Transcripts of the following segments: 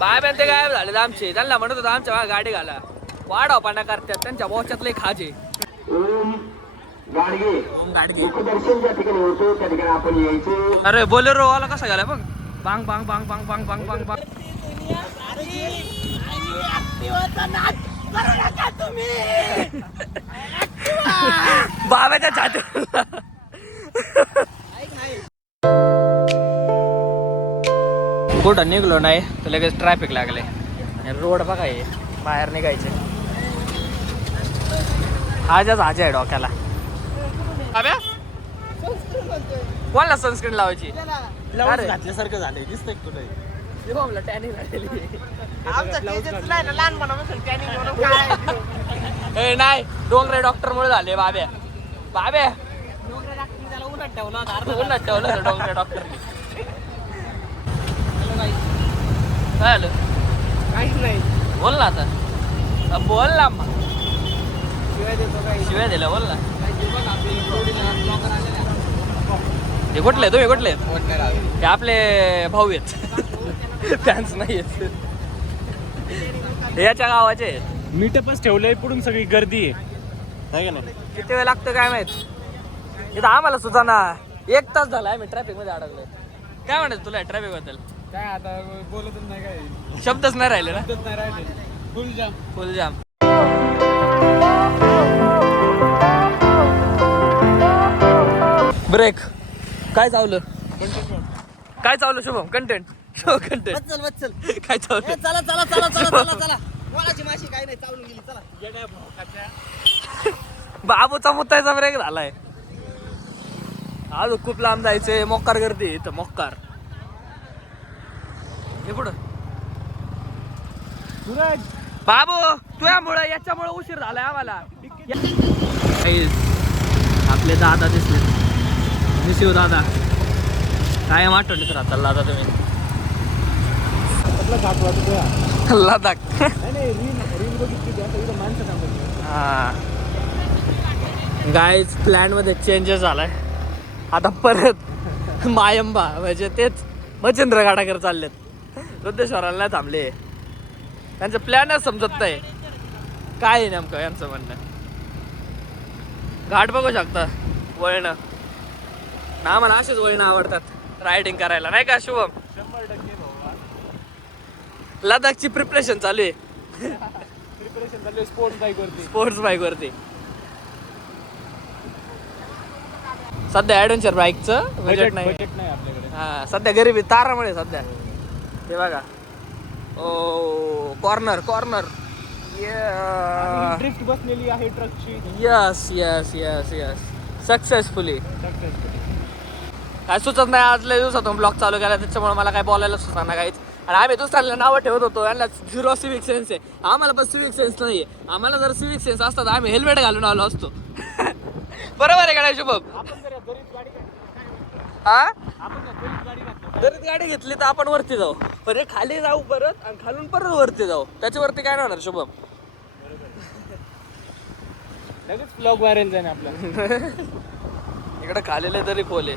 Bye ते गायब झाले आमचे. त्यांना म्हणत होतं आमच्या गाडी घाला. वाढवपणा करतात त्यांच्या बोच्यातले खाजे. अरे बोलेरो वाला कसा गेला बघ. बांग बांग बांग बांग बांग बांग बांग बांग. बाबाच्या छाती कुठं निघलो नाही तर लगेच ट्रॅफिक लागले. रोड बघा हे बाहेर निघायचे. हाजाच हाजा आहे डोक्याला. कोणाला सनस्क्रीन लावायची घातल्यासारखं झालंय दिसतंय तुला. नाही डोंगरे डॉक्टर मुळे झाले बाब्या. बाब्या उन्हात ठेवलं डोंगरे डॉक्टरने. काय आलं काहीच नाही. बोल ना आता. बोल ना शिवाय दिला बोल ना. हे कुठले तुम्ही कुठले हे आपले भाऊ आहेत. फॅन्स नाही आहेत याच्या गावाचे आहेत. मीटअपच ठेवलंय पुढून सगळी गर्दी आहे ना. किती वेळ लागतं काय माहित. इथं आम्हाला सुद्धा ना 1 तास झाला आम्ही ट्रॅफिक मध्ये अडकलोय. काय म्हणत तुला ट्रॅफिक बद्दल? काय आता बोलतच नाही. काय शब्दच नाही राहिले ना. शब्दच नाही राहिले. फुल जाम फुल जाम. ब्रेक. काय चावलं काय चावलं शुभम? कंटेंट कंटेंट काय चावलं? चला चला चला चला चला चला. कोणाची माशी काय नाही चावून गेली. चला बाबूचा मुतायचा ब्रेक झालाय. अजून खूप लांब जायचंय. मोक्कार गर्दी इथं मोक्कार. हे पुढं बाबू तुझ्यामुळे याच्यामुळे उशीर झालाय आम्हाला. आपले दादा दिसले. शिव दादा काय आठवण तर आता दादा तुम्ही लडाख. हा गाईज प्लॅन मध्ये चेंजेस झालाय. आता परत मायंबा म्हणजे तेच मच्छिंद्र घाटाकडे चाललेत. रुद्रेश्वराला नाही थांबले. त्यांचं प्लॅनच समजत नाही काय आहे नेमकं यांचं म्हणणं. घाट बघू शकता वळणं ना. आम्हाला असेच वळणं आवडतात रायडिंग करायला नाही का शुभम? 100% लडाखची प्रिपरेशन चालू आहे. प्रिपरेशन चालू आहे स्पोर्ट्स बाईक वरती. सध्या ऍडव्हेंचर बाईकचं बजेट नाही आपल्याकडे. हा सध्या गरिबी तारामुळे सध्या. हे बघा ओ कॉर्नर कॉर्नर. ड्रिफ्ट बसलेली आहे ट्रकची. Yes yes yes yes successfully. काय सुचत नाही. आज लय दिवसातून ब्लॉग चालू केला त्याच्यामुळे मला काय बोलायला सुचना काहीच. आणि आम्ही दुसऱ्याला नावं ठेवत होतो यांना 0 सिविक सेन्स आहे. आम्हाला पण सिविक सेन्स नाहीये. आम्हाला जर सिविक सेन्स असता तर आम्ही हेल्मेट घालून आलो असतो. बरोबर आहे का शुभम? हा जरी गाडी घेतली तर आपण वरती जाऊ. पण खाली जाऊ परत आणि खालून परत वरती जाऊ. त्याच्यावरती काय होणार शुभम? लगेच ब्लॉग व्हायरल जाईल आपला. इकडे खालेले तरी खोले.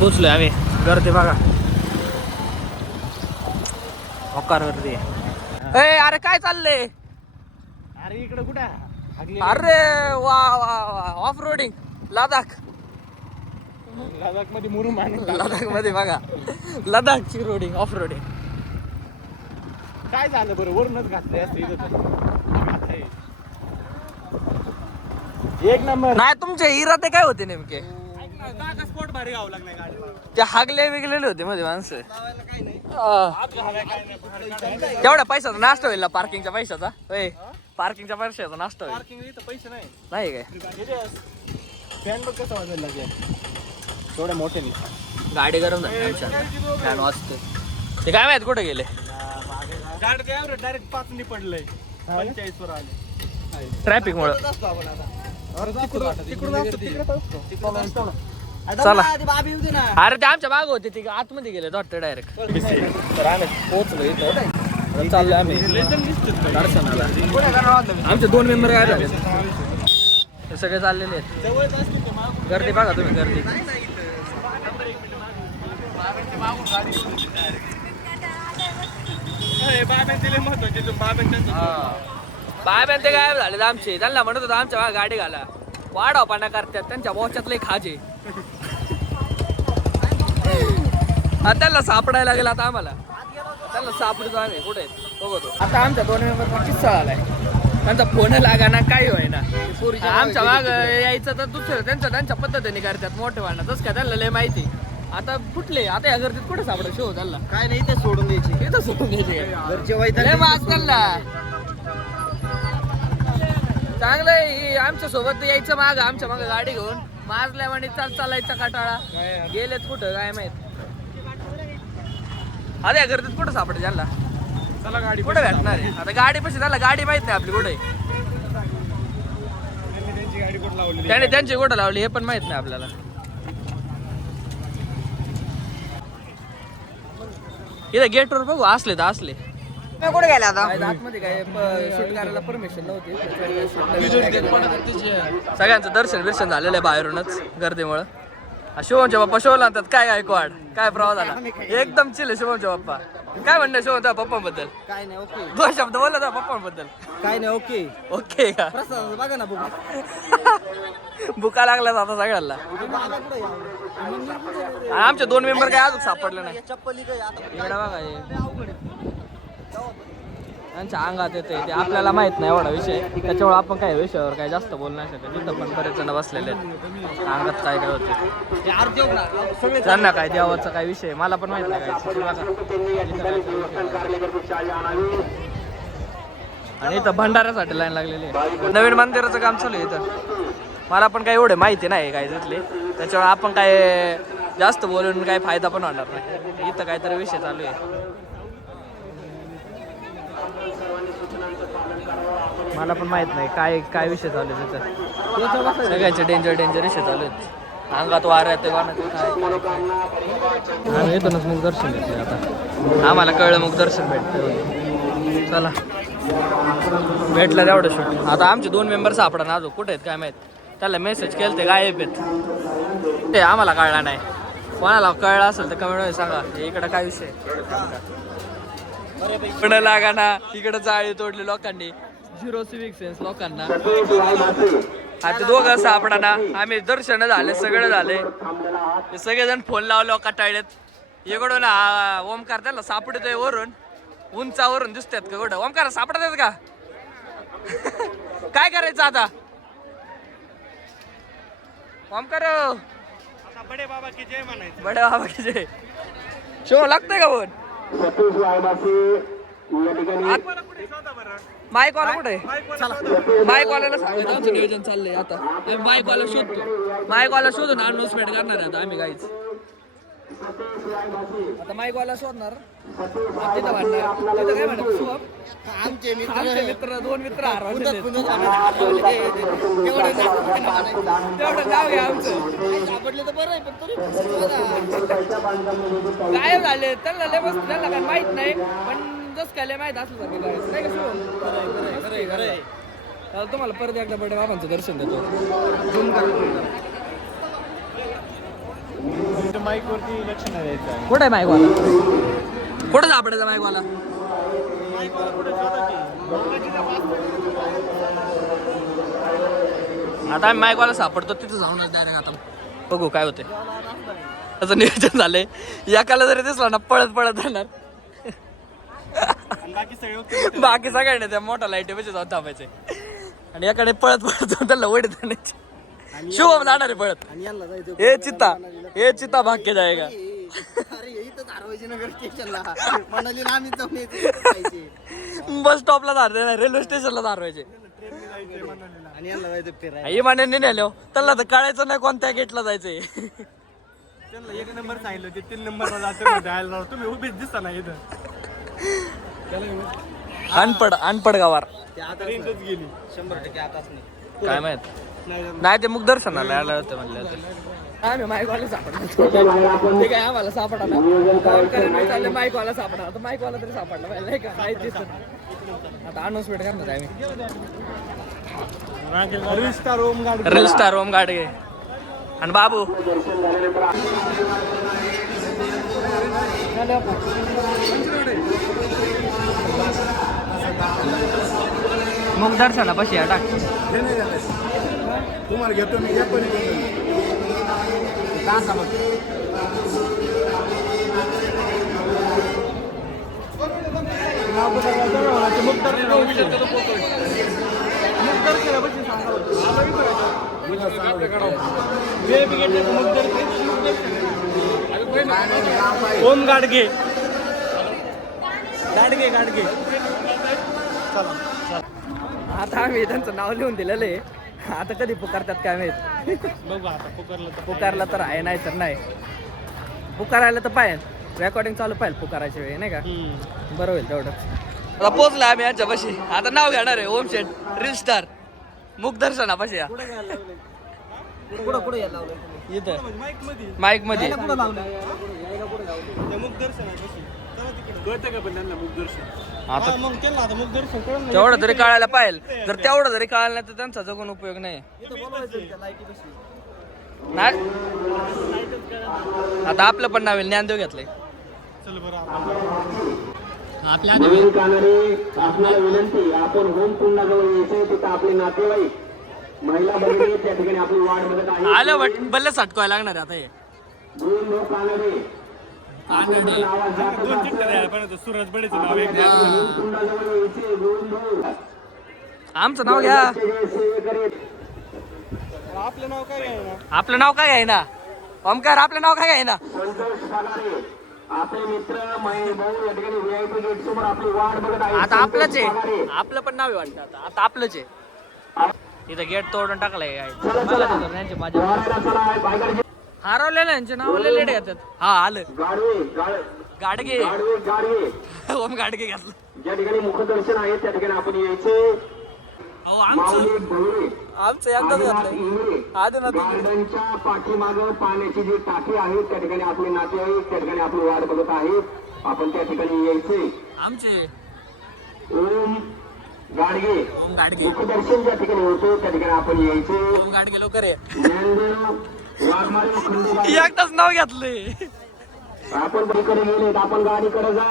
पोचलोय आम्ही. गर्दी बघा होकार गर्दी. अरे काय चाललंय? अरे इकडे कुठे? अरे वा वा वा ऑफ रोडिंग लडाख. लडाख मध्ये मुरुम आहे. लडाख मध्ये बघा लडाखची रोडिंग ऑफ रोडिंग. काय झालं बरं? वरूनच घातलंय असं इथं. एक नंबर. नाही तुमचे इरादे काय होते नेमके? स्पॉट भारी गावं लागलाय गाडीला. ते हागले विगलेले होते मध्ये माणसं. केवढ्या पैशाचा नाश्ता होईल ना पार्किंगच्या पैशाचा? पार्किंगच्या पैशाचा नाश्ता होईल. पार्किंग इथं पैसे नाही. नाही काय फॅन बघ कसं वाजायला लागेल थोड्या मोठ्याने. गाडी गरम झाली फॅन वाजतोय. ते काय माहित कुठे गेले? गाडी डायरेक्ट 5 पडलंय. 45 वर आले ट्रॅफिक मुळे. चला. अरे ते आमच्या बाग होते ती आतमध्ये गेले वाटतं डायरेक्ट. तर आम्ही पोहोचलो इथं चाललो आम्ही दर्शनाला. आमचे 2 मेंबर काय झाले हे सगळे चाललेले आहेत. गर्दी बघा तुम्ही, गर्दी. बाय ते गायब झाले आमचे. त्यांना म्हणत होतं आमच्या मागे गाडी घाला, वाढवपाना करतात. त्यांच्या बोच्यातले खाजे त्यांना सापडायला लागेल आता आम्हाला. त्यांना सापडतो आम्ही कुठे बघतो. आता आमच्या 2 मेंबरचा किस्सा झालाय. त्यांचा फोन लागा ना काही होय ना. आमच्या माग यायचं तर दुसरं त्यांच्या पद्धतीने करतात मोठेवाना. तसं काय त्यांना लय माहिती. आता कुठले आता या गर्दीत कुठे सापडा शो त्यांना काय नाही, इथे सोडून द्यायची. इथं सोडून घ्यायचे घरचे वैताग लय माग त्यांना. चांगलंय आमच्या सोबत यायचं माग, आमच्या माग गाडी घेऊन माजल्या आणि चालायचा काटाळा. गेलेत कुठं काय माहित. आता या गर्दीत कुठं सापडे त्यांना. चला गाडी कुठे भेटणार आहे आता. गाडी पशी त्याला गाडी माहित नाही आपली कुठे. त्यांची गाडी कुठं लावली. त्याने त्यांची कुठं लावली हे पण माहित नाही आपल्याला. इथे गेटवर बघू असले तर असले. कुठे गेला आता. आतमध्ये काय शूट करायला परमिशन नव्हती. सगळ्यांचं दर्शन झालेलं आहे बाहेरूनच गर्दीमुळं. शिवमच्या बाप्पा शोला आणतात. काय गायकवाड काय प्रवास झाला एकदम चिल. शिवमच्या बाप्पा काय म्हणणं शिवमच्या पप्पांबद्दल. काय नाही, ओके. 2 शब्द बोलला त्या पप्पांबद्दल. काय नाही, ओके. ओके का प्रसाद बघा ना बुक. बुका लागला आता सगळ्यांना. आमचे 2 मेंबर काय अजून सापडले नाही. चप्पली काय आता इकडे बघा हे. त्यांच्या अंगात येते ते आपल्याला माहित नाही एवढा विषय. त्याच्यामुळे आपण काय विषयावर काय जास्त बोलू नाही शकत. तिथं पण बरेच जण बसलेले आहेत. अंगात काय काय होते त्यांना काय देवाचा काय विषय मला पण माहित नाही काय. आणि इथं भंडाऱ्यासाठी लाईन लागलेली आहे. नवीन मंदिराचं काम चालू आहे इथं. मला पण काही एवढे माहिती नाही काय तिथले. त्याच्यामुळे आपण काय जास्त बोलून काही फायदा पण होणार नाही. इथं काहीतरी विषय चालू आहे. मला पण माहित नाही काय काय विषय चालू आहे तिथं. सगळ्यांचे डेंजर विषय चालू आहेत. अंगात वारा येते आम्ही येतोच मुख दर्शन घेतले. आता आम्हाला कळलं मुख दर्शन भेटतं. चला भेटलं तेवढं शूट. आता आमचे 2 मेंबर सापडा ना अजून कुठे आहेत काय माहित. त्याला मेसेज केलं ते गायब आहेत. ते आम्हाला कळला नाही. कोणाला कळलं असेल तर कमेंट सांगा. इकडं काय विषय इकडं लागा ना. इकडं जाळी तोडली लोकांनी. 0 सिव्हिक सेन्स लोकांना. आता 2 सापडा ना. आम्ही दर्शन झाले सगळं झाले. ते सगळेजण फोन लावले कटाळलेत. इकडून ओमकार त्याला सापडतोय वरून उंचावरून दिसतात का कुठं. ओमकार सापडत आहेत का काय करायचं आता ओमकार. बडे बाबा की जय म्हणायचं. बडे बाबा की जय. शो लागतंय का फोन. माईक वाला कुठे माईक वाल्याला सांगायचं आमचं नियोजन चाललंय. आता माईक वाला शोधतो. माईक वाला शोधून अनाउन्समेंट करणार आहे आता आम्ही काहीच. आता माईक वाला शोधणार तिथं भांडणार. तिथं काय म्हणत शुभम आमचे मित्र 2 मित्र हरवले. तेवढं नाव घ्या आमचं. सापडले तर बरं आहे पण तरी गायब झाले. त्यांना लय मस्त. त्यांना काय माहित नाही पण जस काय लय माहित असलं तर नाही का शुभम. तुम्हाला परत एकदा बडे बाबांचं दर्शन देतो. माईक वरती लक्ष नाही द्यायचं. कुठे आहे माईक वाला. कुठं सापडायचा माईक वाला. आता आम्ही माईक वाला सापडतो तिथं जाऊनच डायरेक्ट. आता बघू काय होते. त्याचं नियोजन झालंय. एकाला जरी दिसला ना पळत जाणार. बाकी सगळ्यांनी त्या मोठ्या लाईटी पैसे जाऊन थांबायचे. आणि एकाने पळत जाऊन त्याला वडीत आणायचे. शुभम जाणार आहे पळत. हे चित्ता भाग्य जायगा. बस स्टॉपला धारते नाही रेल्वे स्टेशनला धारवायचे. इमान्यांनी नेलो त्याला तर कळायचं नाही कोणत्या गेटला जायचंय. 1 नंबर सांगितलं ते 3 नंबरला जायचं. तुम्ही उभीच दिसता ना इथं. अनपड गावार गेली 100% आताच नाही. काय माहित नाही. ते मुख दर्शनाला आलं होतं म्हणलं. आम्ही माईकवाला सापडला ते काय आम्हाला सापडा ना चालले माईकवाला सापडा आता माईकवाला तरी सापडला पाहिजे नाही का माहिती दिसत आता अनाउन्समेंट करणार आहे आम्ही रील स्टार ओम गाडगे आणि बाबू मग दर्शनापाशी या टाक तुम्हाला घेतो मी ओम गाडगे गाडगे गाडगे आता आम्ही त्यांचं नाव लिहून दिलेलं आहे आता कधी पुकारतात काय माहित बघू आता पुकारला तर आहे नाही तर नाही पुकारायला तर पाहिजे रेकॉर्डिंग चालू पाहिजे पुकारायच्या वेळी नाही का बरं होईल तेवढं आता पोहोचला आम्ही यांच्यापाशी आता नाव घेणार आहे ओम शेट रील स्टार मुखदर्शनापाशी या इथं माईक मध्ये आता तेवढं तरी कळायला पाहिजे जर तेवढं जरी कळालं नाही तर त्यांचा जगून उपयोग नाही आता आपलं पण नाव ज्ञानदेव घेतलंय आपल्याला विनंती आपण होम कुंडाजवळ यायचंय तिथं आपले नातेवाईक महिला भगिनी त्या ठिकाणी आपली वाढ मदत आहे आलं बट बल्ले सटकायला लागणार आता हे दोन लोक सूरज बडेचं नाव एक कुंडाजवळ यायचे दोन लोक आमचं नाव घ्या आपलं नाव काय आहे ना आपलं नाव काय आहे ना ओमकार आपलं नाव काय आहे ना संतोष पगारे आपले मित्र महेश भाऊ या ठिकाणी व्हीआयपी गेट समोर आपली वाढ बघत आहे आता आपलंच आहे आपलं पण नाव आहे वाटतं आता आपलंच आहे इथं गेट तोडून टाकलंय यांचे माझ्या हरवलेलं यांचे नाव लेडे येतात हा आलं गाडगे ओम गाडगे घेतलं ज्या ठिकाणी मुखदर्शन आहे त्या ठिकाणी आपण यायचे आमचं एकदाच घेतलंय आधी ना गार्डनच्या पाठीमाग पाण्याची जी टाकी आहे त्या ठिकाणी आपले नातेवाईक त्या ठिकाणी आपली वाट बघत आहेत आपण त्या ठिकाणी यायचे आमचे ओम गाडगे ओम गाडगे मुखदर्शन ज्या ठिकाणी होतो त्या ठिकाणी आपण यायचे ओम गाडगे लोक रे ज्ञानदेव वाघमारे व खंडोबा एकदाच नाव घेतलंय आपण बाईकडे गेलेत आपण गाडीकडे जा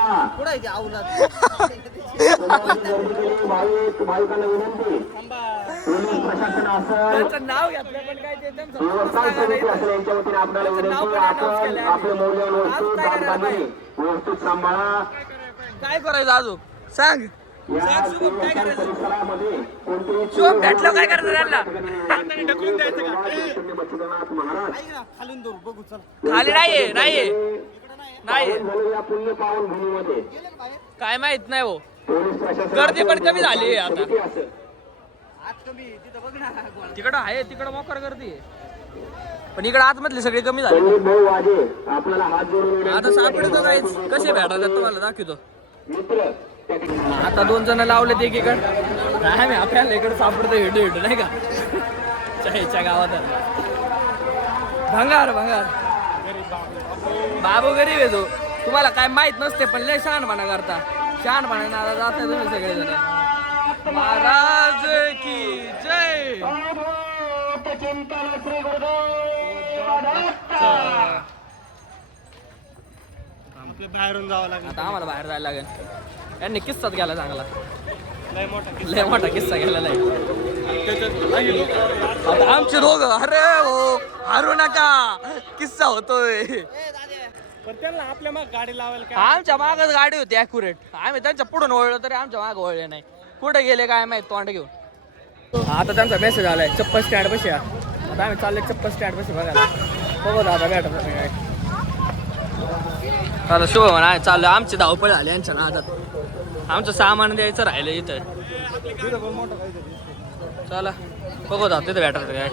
भाविकांना विनंती पोलीस प्रशासन असेल त्यांचं नाव घेतलं पण काय ते त्यांचं व्यवस्थान समिती असेल यांच्या वतीने आपल्याला विनंती आपण आपले मौल्यवान वस्तू बांधकामे व्यवस्थित सांभाळा काय करायचं अजून सांग या परिसरामध्ये कोणतेही शिवम भेटलं काय करायचं त्यांना बच्चूनाथ महाराज खालून दूर बघू चल खाली नाहीये नाहीये नाही या पुण्य पावन भूमीमध्ये काय माहित नाही हो पोलीस प्रशासन गर्दी पण कमी झाली आता समिती असेल तिकडं आहे तिकडं मोकर गर्दी आहे पण इकडं आतमधली सगळी कमी झाली पंडित भाऊ वाजे आपल्याला हात जोडून आता सापडतो जायच कसे भेटायचं तुम्हाला दाखवतो मित्र त्या ठिकाणी आता 2 जण लावलेत एकीकडे काय मी आपल्याला इकडे सापडतो हिडू नाही का चायच्या गावात भंगार भंगार बाबू गरीब आहे तो तुम्हाला काय माहित नसते पण लय शहाणपणा करता शहाणपणा जाता तुम्ही सगळेजण महाराज की जय बाहेरून जावं लागेल आता आम्हाला बाहेर जायला लागेल यांनी किस्साच गेला चांगला लय मोठा किस्सा गेलेला आहे आता आमचे दोघं अरे हो हरू नका किस्सा होतोय पण त्यांना आपल्या मग गाडी लावायला काय आमच्या मागच गाडी होती अॅक्युरेट आम्ही त्यांच्या पुढून वळलो तरी आमच्या माग वळले नाही कुठे गेले काय माहित तोंड घेऊन आता त्यांचा मेसेज आलाय चप्पल स्टँड बशी आता आम्ही चालले चप्पल स्टँड बशी बघायला बघू दादा भेटत काय चला शुभ म्हणा चाललं आमची धावपळ झाली यांच्या नादात आमचं सामान द्यायचं राहिलं इथं चला बघू दादा तिथं भेटत काय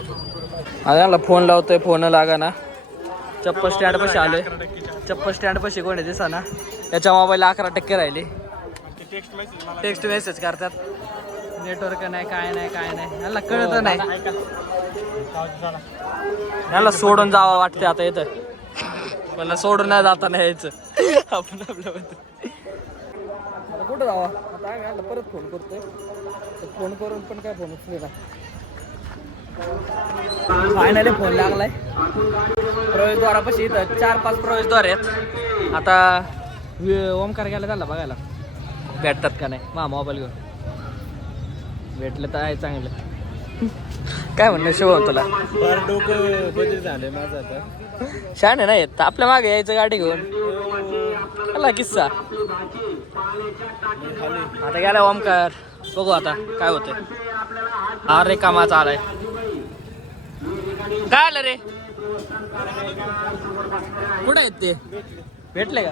आता यांना फोन लावतोय फोन लागा ना चप्पल स्टँड पाशी आलोय चप्पल स्टँड पाशी कोणी दिसा ना त्याच्या मोबाईलला 11% राहिले टेक्स्ट मेसेज करतात नेटवर्क नाही काय नाही याला कळत नाही. याला सोडून जावं वाटते आता इथं. मला सोडून नाही जाता नाही यायचं. आपण आपल्याबद्दल कुठं जावा आता आम्ही आला परत फोन करतोय. फोन करून पण काय फोन उचलेला. फायनली फोन लागलाय. प्रवेशद्वारापाशी इथं 4-5 प्रवेशद्वार आहेत. आता ओमकार गेला त्याला बघायला भेटतात का नाही. मोबाईल घेऊन भेटलं तर आहे चांगलं. काय म्हणणं शिवम तुला? डोकं बदल झालंय माझं आता. शाने नाही येत आपल्या मागे यायचं गाडी घेऊन. आला किस्सा. आता गेला ओमकार. बघू आता काय होतंय. अरे कामाचा आलाय. काय आलं रे? कुठे आहेत ते? भेटले का?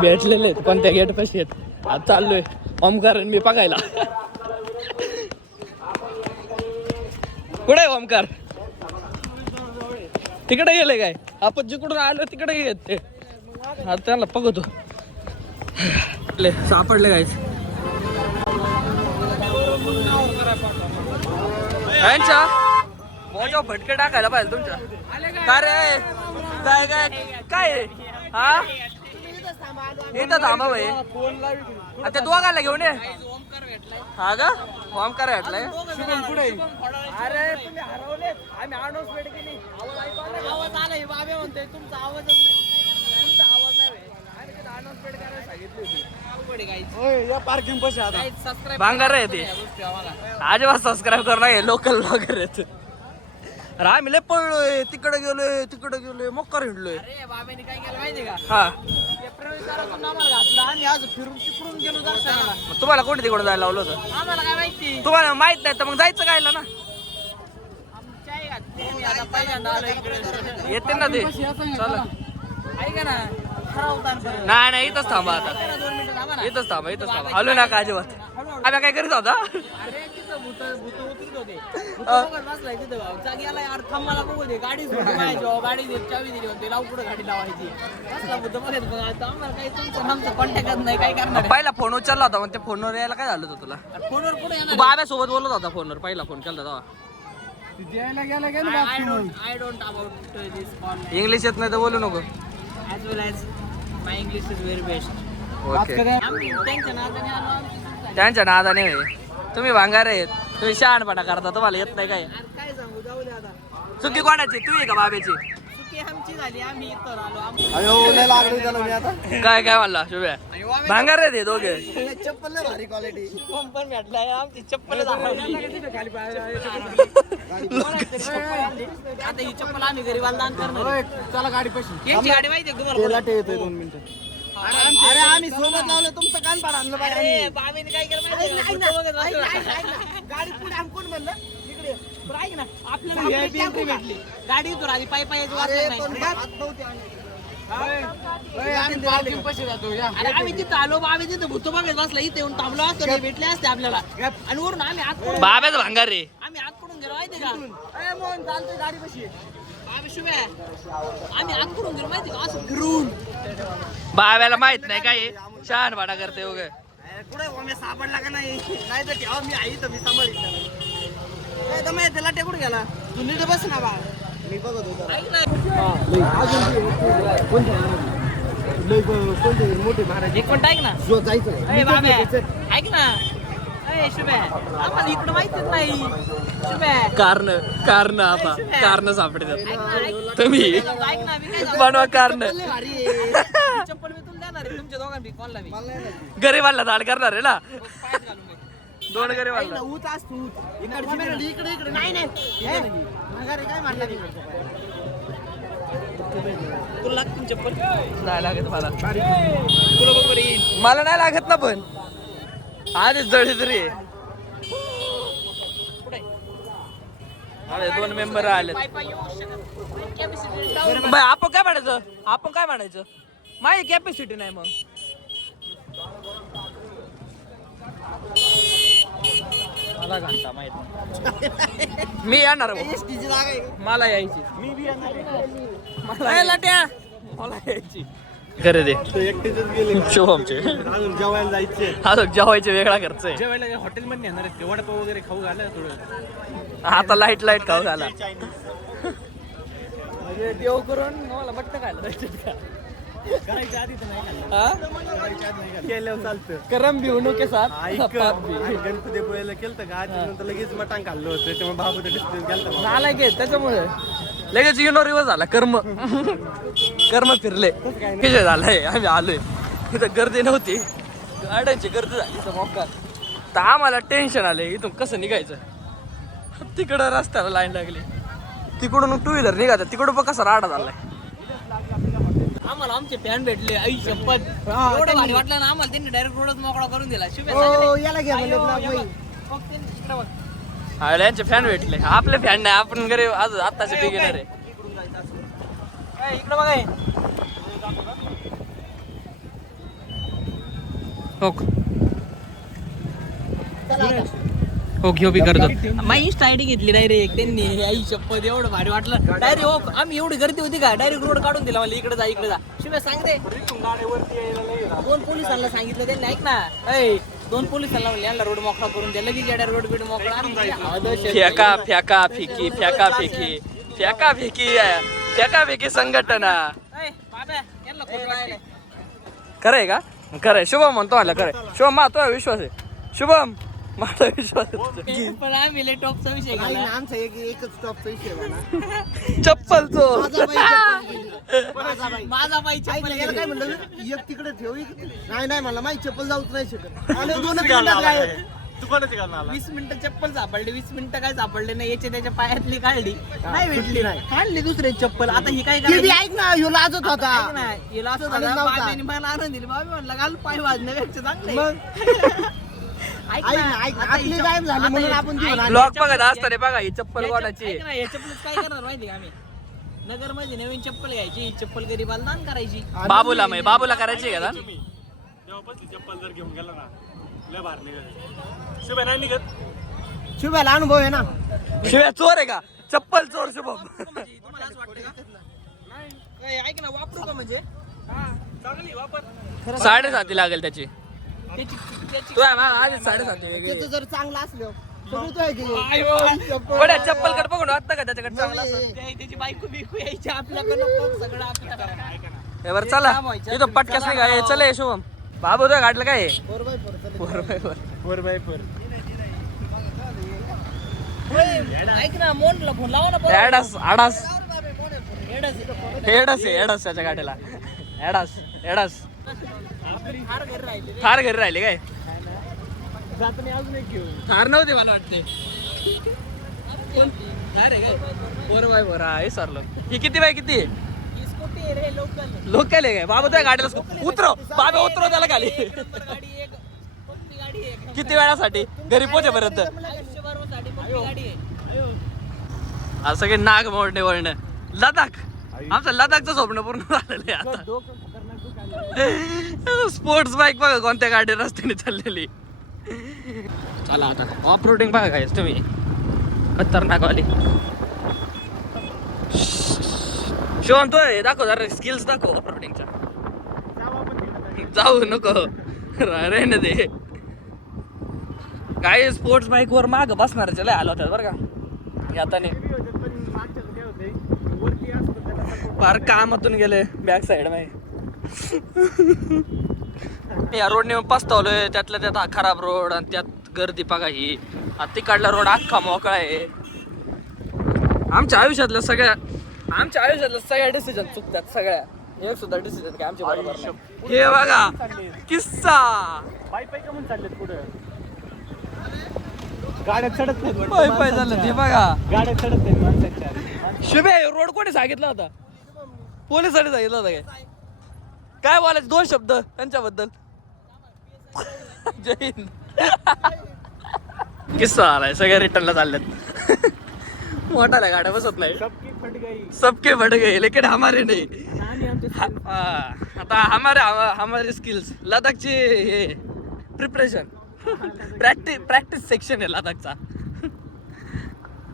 भेटलेले आहेत कोणत्या गेट पाशी आहेत. आता चाललोय ओमकार मी बघायला. कुठे आहे ओमकार? तिकडे गेले काय? आपण जिकडून आलो तिकडे गेले ते. आता त्यांना बघतो. सापडले काय? यांच्या मोठा फटके टाकायला पाहिजे तुमच्या. काय रे? काय काय काय हा इथं थांबा भाई. आता दोघाला घेऊन ये. हा का ओमकार भेटलाय. अरे तुम्ही हरवले. आम्ही अनाउन्समेंट केली. आवाज आलाय. बाबे म्हणतोय तुमचा आवाजच नाही. तुमचा आवाज नाही. आम्ही तिथे अनाउन्समेंट करायला सांगितली होती. पार्किंग पाशी आता भांगार आहे ते. अजिबात सबस्क्राईब कर नाही. लोकल ब्लॉगर आहेत. अरे आम्ही लय पळलोय. तिकडे गेलोय मक्कर हिंडलोय. बाबांनी काय केलं माहितीये का? हा प्रवेशद्वारातून आम्हाला घातलं आणि आज फिरून तिकडून गेलो दर्शनाला. मग तुम्हाला कोणते तिकडून जायला लावलं होतं? आम्हाला काय माहिती. तुम्हाला माहित नाही तर मग जायचं कायला ना. आमच्याही घातली. मी आता पहिल्यांदा आलो इकडे. येते ना ते. चला ऐका ना ठरवता परत. नाही इथंच थांबा आता. 2 मिनिटं थांबा ना. इथंच थांबा. हलू नका अजिबात. आम्ही काय करीत होता? अरे तिथं भूत उतरत होते. भूत बघत बसलाय तिथं भाऊ. जागेला यार थांबाला बघू दे. गाडी सोडून पाहिजे. गाडी चावी दिली होती. लाव पुढे गाडी लावायची. बसला भूत बघत. मग आता आम्हाला काही तुमचं आमचं कॉन्टॅक्ट नाही. काय करणार. पहिला फोन उचलला होता मग त्या फोनवर यायला काय झालं होतं तुला? फोनवर कुठे तू येणार? बाब्यासोबत बोलत होता फोनवर. पहिला फोन केला तेव्हा. I don't about this call. English येत नाही तर बोलू नको. As well as my English is very best. Okay आम्ही त्यांच्या नादाने आलो. आमची त्यांच्या नादाने होय. तुम्ही भांगार आहेत. तुम्ही शहाणपणा करता. तुम्हाला येत नाही काय? काय सांगू जाऊ दे आता. चुकी कोणाची? तुम्ही का बाब्याची? चुकी आमची झाली. आम्ही इथं आलो. अयो लागलो त्याला मी आता. काय म्हणला शुभ्या? भांगार आहेत हे दोघे. चप्पल लय भारी क्वालिटी. पण भेटलाय. आमची चप्पल आता ही चप्पल आम्ही गरीबाला दान करणार. चला गाडी पाशी. यांची गाडी माहितीये का तुम्हाला? येतोय 2 मिनिटं. अरे आम्ही सोबत लावलं तुमचं कान पाड आणलं अरे बाबेने काय केलं माहितीये का? बघत बसला. गाडी पुढे आम कोण म्हणलं इकडे बरं ऐक ना आपल्याला VIP भेटली. गाडी इथून आधी पायी पायी अरे आम्ही तिथं आलो. बाबे तिथं भूत बघत बसला. इथे येऊन थांबलो असतो नाही भेटले असते आपल्याला. आणि वरून आम्ही आत बाब्याच भांगार रे. आम्ही आत पडून गेलो माहितीये का? अरे मोहन चालतोय गाडी कशी आम्ही शुभ्या आम्ही आत पडून गेलो माहितीये का? असं फिरून बाब्याला माहित नाही काय शहाणपणा करते उगे. कुठे सापडला का नाही नाही तर ठेवा मी आई तर मी सांभाळीत नाही तर माहिती त्याला टेकून गेला. तू नीट बस ना बा. मी बघत होतो. ऐक ना कोणते मोठे महाराज एक मिनिट ऐक ना. जो जायचं अरे बाबा ऐक ना. अरे शुभ्या आम्हाला इकडं माहितीच नाही. शुभ्या कारण आता कारण सापडतात. ऐक ना ऐक तुम्ही ऐक ना. मी काय बनवा कारण. चप्पल मी तुला देणार आहे तुमच्या दोघांनी कोणला मी गरीबाला दाड करणार आहे ना. पायात घालून घे. 2 गरीबाला. ऊत असतो इकडे इकडे नाही नाही काय म्हणला तुला लागतील चप्पल. नाही लागत मला. तुला बघ बरं येईल. मला नाही लागत ना पण आधीच जळी तरी. अरे 2 मेंबर आले. पाय पाय येऊ शकत कॅपॅसिटी डाऊन. आपण काय म्हणायचं माझी कॅपॅसिटी नाही मग. मला घंटा माहित नाही. मी येणार भाऊ. मला यायची. मी बी येणार आहे. मला यायची. खरेदी एकटेच गेले शुभमचे अजून जेवायला जायचे अजून जेवायचे वेगळा खर्च आहे. जेवायला हॉटेलमध्ये येणार आहे वडापाव वगैरे खाऊ घाला थोडं आता लाईट खाऊ घाला. म्हणजे देव करून मला बट्ट खायला का करायच्या आधी तर नाही खाल्लं. केल्यावर चालतं करम भी होणो के साथ ऐक गणपती पोळ्याला केलं का आधी नंतर लगेच मटण खाल्लं होतं त्याच्यामुळे बाबू डिस्प्लेस गेलता झाला की त्याच्यामुळे लगेच रिवर्स झाला कर्म फिरले विजय झालाय. आम्ही आलोय इथं गर्दी नव्हती गाड्यांची गर्दी झाली इथं मोकार. तर आम्हाला टेन्शन आले इथून कसं निघायचं. तिकडं रस्त्याला लाईन लागली तिकडून टू व्हीलर निघायचं तिकडून पण कसा राडा झालाय. आम्हाला आमचे फॅन भेटले आई शपथ एवढं भारी वाटलं ना आम्हाला त्यांनी डायरेक्ट रोडच मोकळा करून दिला. याला घ्या यांचे फॅन भेटले आपले फॅन नाही आपण घरी आज आत्ताचे बिगिनर आहे. इकडे बघा हो घेऊ बी करतो. माझी इंस्टा आयडी घेतली डायरेक्ट त्यांनी आई शपथ एवढं भारी वाटलं डायरेक्ट हो आम्ही एवढी गर्दी होती का डायरेक्ट रोड काढून दिला मला इकडे जा शिवाय सांगते. दोन पोलिसांना सांगितलं त्यांनी ऐक ना दोन पोलिसांना म्हणले यांना रोड मोकळा करून द्या लगेच येड्या रोड बीड मोकळा फेका फेकी संघटना खरंय का खरंय. शुभम म्हणतो मला खरंय. शुभम मा तो विश्वास आहे. शुभम माझा विश्वास आहे. पण आम्ही लय टॉपचा विषय केला. आमचा एकच स्टॉपचा विषय चप्पल चोर माझा बाई चप्पल याला काय म्हणलं एक तिकडे ठेव नाही मला माझी चप्पल जाऊच नाही शकत. आणि 2 मिनिटात काय 20 मिनिटं चप्पल सापडली 20 मिनिटं काय सापडले नाही याच्या त्याच्या पायातली काढली नाही भेटली नाही काढली दुसरी चप्पल. आता ही काय करायची ऐक ना ह्यो लाजत होता ऐक ना, हिला असं झालं, बाबांनी मला आणून दिली बाबा म्हणलं घाल पाय वाजण्यापेक्षा चांगले ऐक ना, आता आपली ही गायब झाली म्हणून आपण ती म्हणा. ब्लॉक बघत असताना बघा ही चप्पल कोणाची ऐक ना, या चप्पलीत काय करणार माहिती का आम्ही नगर मध्ये नवीन चप्पल घ्यायची ही चप्पल गरीबाला दान करायची. बाबूला करायची का चप्पल जर घेऊन गेला ना लय भार निघत शिवाय नाही निघत. शिवायला अनुभव आहे ना. शिवाय चोर आहे का चप्पल चोर शुभम. तुम्हाला असं वाटतं का? नाही ऐक ना वापरू का म्हणजे चांगली वापर 7.5 लागेल त्याची. त्याची तू आधी 7.5 त्याचं जर चांगलं असलं सगळं तो आहे की बड्या चप्पल कडे बघून वाटतं का त्याच्याकडे चांगला असं. त्याची बायको बिकू यायची आपल्याकडं सगळं आपल्याला हे बरं चला इथं पटकस नाही काय चल शुभम बाबू तो गाडलं काय 4x4 4x4 ऐक ना मोनला फोन लावा ना एडास एडास त्याच्या गाडीला एडास थार घरी राहिले काय जाताना अजून एक घेऊ. थार नव्हते मला वाटते. थार आहे काय 4x4 आहे सरलो. ही किती बाय किती स्कूटी रे लोकल लोकल आहे काय बाबा त्या गाडीला उतरव बाबा उतरव त्याला खाली. गाडी एक पक्की गाडी आहे किती वेळासाठी घरी पोहोचेपर्यंत आयुष्यभरासाठी पक्की गाडी आहे. असं काही नाग मोडणे वळणं लडाख आमचं लडाखचं स्वप्न पूर्ण झालेलं आहे आता. स्पोर्ट्स बाईक बघा कोणत्या गाडी रस्त्याने चाललेली. चला आता ऑफ रोडिंग बघा काय तुम्ही खतरनाक वाली. शिवम तो दाखव जरा स्किल्स दाखव ऑफ रोडिंगच्या. जाऊ नको रे न दे काय स्पोर्ट्स बाईक वर माग बसणार लय आलो होत्या बरं का आता फार कामातून गेले बॅक साईड मध्ये. या रोडने पस्तावलोय त्यातल्या त्यात हा खराब रोड आणि त्यात गर्दी बघा ही. तिकडला रोड अख्खा मोकळा आहे. आमच्या आयुष्यातल्या सगळ्या डिसिजन चुकतात सगळ्या. एक सुद्धा डिसिजन काय आमच्या बरोबर नाही. हे बघा किस्सा पाय का म्हणून चाललेत पुढे गाड्या चढत नाहीत पाय झालं ते बघा. गाड्या चढत नाहीत माणसाच्या. शुभे रोड कोणी सांगितला होता पोलिसांनी सांगितलं होतं काय बोलायचं 2 शब्द त्यांच्याबद्दल. जय हिंद. किस्सा आलाय सगळ्या रिटर्नला चालल्यात. मोठाल्या गाड्या बसत नाही सबके फट गए लेकिन हमारे नहीं. आता हमारे स्किल्स लडाखची हे प्रिपरेशन प्रॅक्टिस सेक्शन आहे लडाखचा.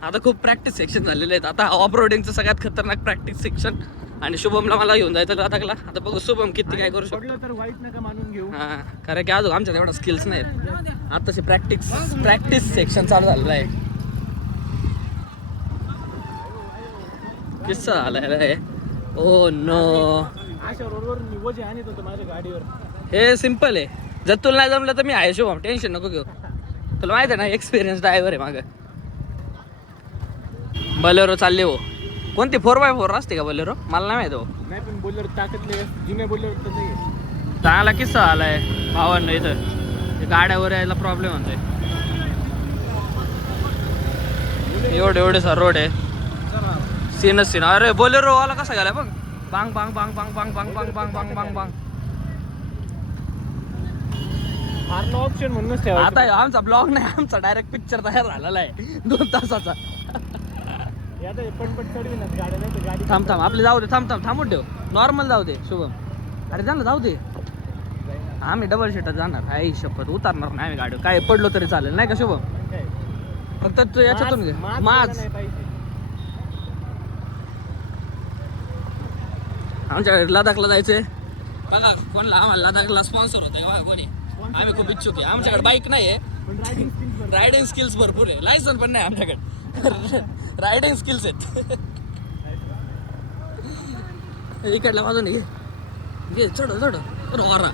आता खूप प्रॅक्टिस सेक्शन झालेले आहेत. आता ऑफ रोडिंगचं सगळ्यात खतरनाक प्रॅक्टिस सेक्शन आणि शुभमला मला घेऊन जायचं लडाखला. आता बघू शुभम किती काय करू शकतो. तर वाईट नका मानून घेऊ. हा कारण की अजून आमच्यात एवढा स्किल्स नाहीत. आताशी प्रॅक्टिस सेक्शन चालू झालेलं आहे. किस्सा झालाय. ओ नो, अशा रोडवर निवज आणत होतो माझ्या गाडीवर. हे सिम्पल आहे. जर तुला नाही जमलं तर मी आहे शुभम, टेन्शन नको घेऊ. तुला माहिती आहे ना एक्सपिरियन्स ड्रायव्हर आहे मागं. बलेरो चालले हो. कोणती 4x4 असते का बलेरो? मला नाही माहिती हो. नाही पण बोलर ताकदले जुन्या बोलर तर नाही. चांगला किस्सा आलाय भावांना इथं. गाड्यावर यायला प्रॉब्लेम होतोय. एवढे सर रोड आहे. सीनच सीन. अरे बोलेरो वाला कसा गेलाय बघ. बांग बांग बांग बांग बांग बांग बांग बांग बांग बांग बांग. हारला ऑप्शन म्हणूनच ठेवायचं. आता आमचा ब्लॉग नाही, आमचा डायरेक्ट पिक्चर तयार झालेला आहे 2 तासाचा. आता पटपट चढवी ना गाड्या नाही तर गाडी. थांब आपले जाऊ दे. थांबून ठेव. नॉर्मल जाऊ दे शुभम. अरे जा ना, जाऊ दे. आम्ही डबल सीटात जाणार. आई शपथ उतारणार नाही आम्ही गाडी. काय पडलो तरी चालेल नाही का शुभम? फक्त तू याच्यातून घे. माझ आमच्या लडाखला जायचंय बघा. कोणला आम्हाला लडाखला स्पॉन्सर होते का कोणी? आम्ही खूप इच्छुक आहे. आमच्याकडे बाईक नाही आहे, रायडिंग स्किल्स भरपूर आहे. लायसन पण नाही आमच्याकडे. रायडिंग स्किल्स आहेत. इकडल्या बाजूने घे चढ वारा.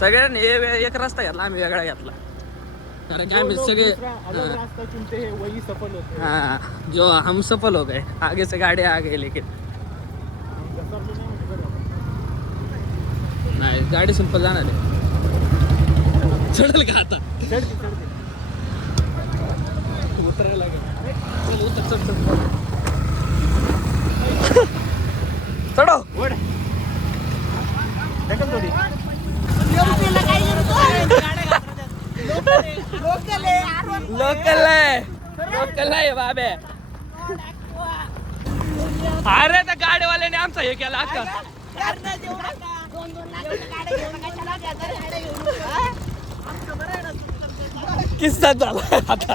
सगळ्यांनी एक रस्ता घेतला, आम्ही वेगळा घेतला. कारण की आम्ही सगळे रास्ता चुनते हैं वही सफल होते हैं. हाँ जो हम सफल हो गए. आगे से गाड़ी आ गई लेकिन नाही गाडी सिंपल जाणार आहे. चढल का आता? उतरायला लागेल. चल उतर चढ चढो. लोकल आहे बाबे. अरे त्या गाडीवाल्याने आमचा हे केला आता. किस्सा झाला आता.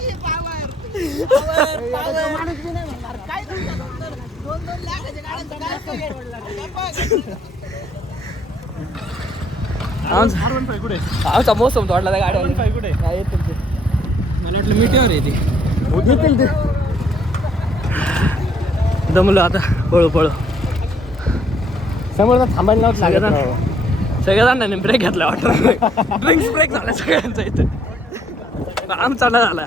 आमचा मोसम तोडला त्या गाडीवाला. कुठे मला वाटलं मिठीवर येते. दमलो आता. पळू समोर थांबायला सगळ्यांना ब्रेक घेतला वाटत. ड्रिंक्स ब्रेक झाला सगळ्यांचा इथं. आमचा न झाला.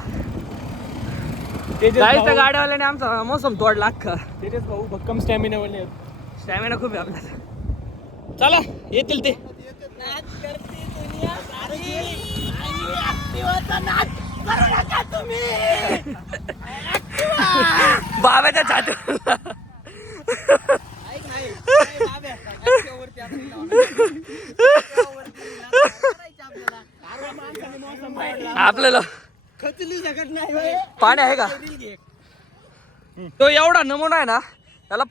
त्या गाड्यावाल्याने आमचा मोसम तोडला अख्खा. तेजस भाऊ भक्कम स्टॅमिना वाले. स्टॅमिना खूप आहे आपल्याला. चला येतील ते. बाबाच्या छातीवर आपल्याला पाणी आहे का? तो एवढा नमुना आहे ना, त्याला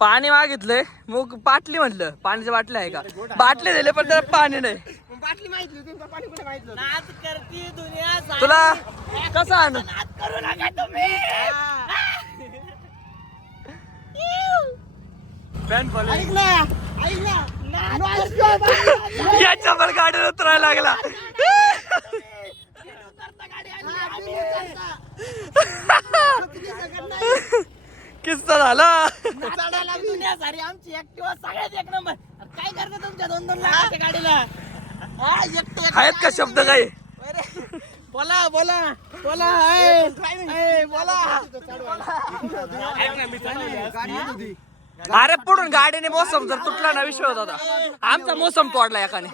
पाणी मागितलंय मग बाटली म्हणलं. पाण्याची बाटली आहे का? बाटली दिले पण त्याला पाणी नाही. बाटली माहिती होती, पाणी कुठे माहिती होतं? नाच करती दुनिया. तुला कसं आणू? करू नका तुम्ही. ऐक ना याच्या पण गाडीवर उतरायला लागला. किस्सा झाला. दुनिया सारी आमची ऍक्टिव्हा सगळ्यात एक नंबर. काय करते तुमच्या 2-2 लाखाच्या गाडीला? आहेत का शब्द काही? बोला बोला बोला. अरे पुढून गाडीने मोसम जर तुटला ना विषय होता. आमचा मोसम तोडला एकाने.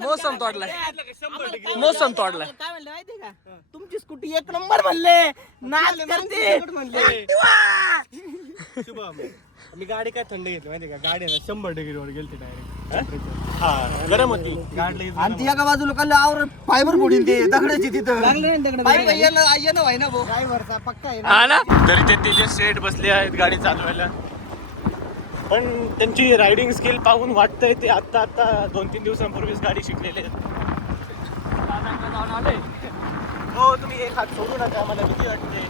मोसम तोडलाय. मोसम तोडलाय. काय म्हणलं माहिती का? तुमची स्कूटी एक नंबर म्हणले. नाच करते म्हणले. मी गाडी काय थंड घेतली माहिती का? गाडी 100 डिग्रीवर गेलती डायरेक्ट. हा गरम होती गाडी. आणि ती एका बाजूला कल्ला आवर फायबर फोडीन ते दगडाची तिथं पाईप येणं व्हाय ना भाऊ. ड्रायव्हरचा पक्का आहे हा ना. घरचे तिचे सेट बसले आहेत गाडी चालवायला. पण त्यांची रायडिंग स्किल पाहून वाटतंय ते आता 2-3 दिवसांपूर्वीच गाडी शिकलेले आहेत. हो तुम्ही एक हात सोडू नका, मला भीती वाटते.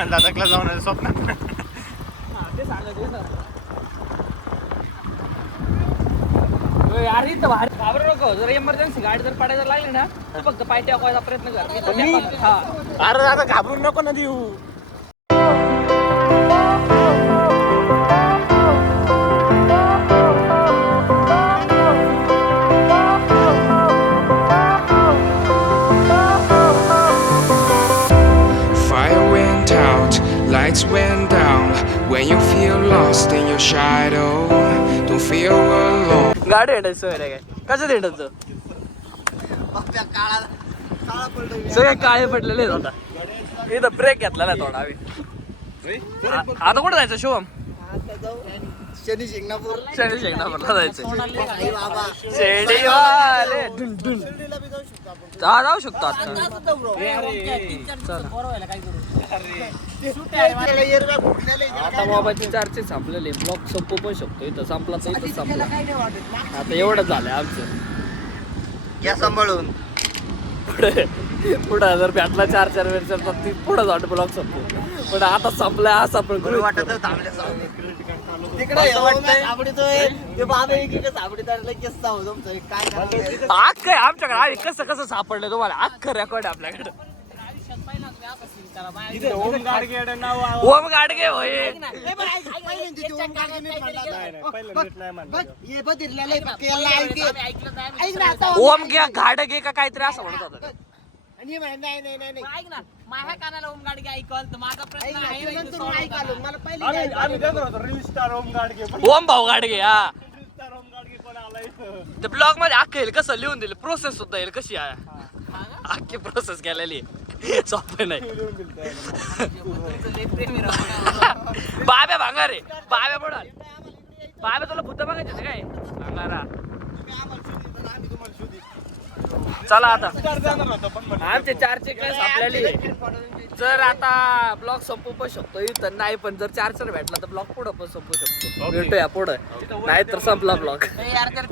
लडाखला जाऊन स्वप्नात. ते सांगायचं ना. यार इथं बाहेर घाबरू नको. जर इमर्जन्सी गाडी जर पडायला लागली ना तर फक्त पाय टेकवायचा प्रयत्न कर. मी तर टेकवतो. हा. अरे आता घाबरून नको ना देऊ. Fire went out, lights went down. When you feel lost in your shadow, don't feel alone. गाडी हिंडायची सोय नाही काय. कसं हिंडायचं? काळा पडलं सगळे काळे पडलेले आहेत आता. इथं ब्रेक घेतलेला आहे थोडा आम्ही. आता कुठं जायचं शुभम? आता जाऊ शनी शिंगणापूर शनी शेंगणापूरला जायचं. आई बाबा शेडीवाले ढुन ढुन. शिर्डीला बी जाऊ शकतो आपण. हा जाऊ शकतो आता. एरव्या फुटलेले आता मोबाईलचे चार्जेस संपलेले. ब्लॉक संपू पण शकतो. इथं संपला तर इथं संपला. काही नाही वाटत ना. आता एवढंच झालंय आमचं. या सांभाळून पुढं जर भेटला 4-4 वेळ तर ती पुढं जाऊन ब्लॉक संपू. पण आता संपलाय असं आपण गृहीत वाटत करू. तिकडे सापडतोय ते बाबा एक सापडीत केस जाऊ तुमचं काय करायचं अख्खं आहे आमच्याकडे. आहे कसं कसं सापडलं तुम्हाला? अख्खं रेकॉर्ड आहे आपल्याकडे. ओम गाडगे होय. ओम घ्या गाडगे का काहीतरी असं म्हणत होता. ऐक ना माझ्या कानाला ओम गाडगे ऐकल तर माझा प्रश्न आहे ना, इथं मला सोडवता. पहिले ओम भाऊ गाडगे. हा ते ब्लॉग मध्ये अख्खं येईल कसं लिहून दिलं. प्रोसेस सुद्धा येईल कशी आहे. अख्खी प्रोसेस केलेली सोपं नाही. तुमचं लय प्रेम आहे राव. बाब्या भांगारे. बाब्या पडाल. बाब्या तुला भूत बघायचे काय? भांगारा. चला आता आमचे 4 क्लास आपल्याला. जर आता ब्लॉग संपू पण शकतो इथं नाही. पण जर 4 भेटला तर ब्लॉग पुढं पण संपू शकतो. भेटूया पुढं. नाही तर संपला ब्लॉग. ए यार तर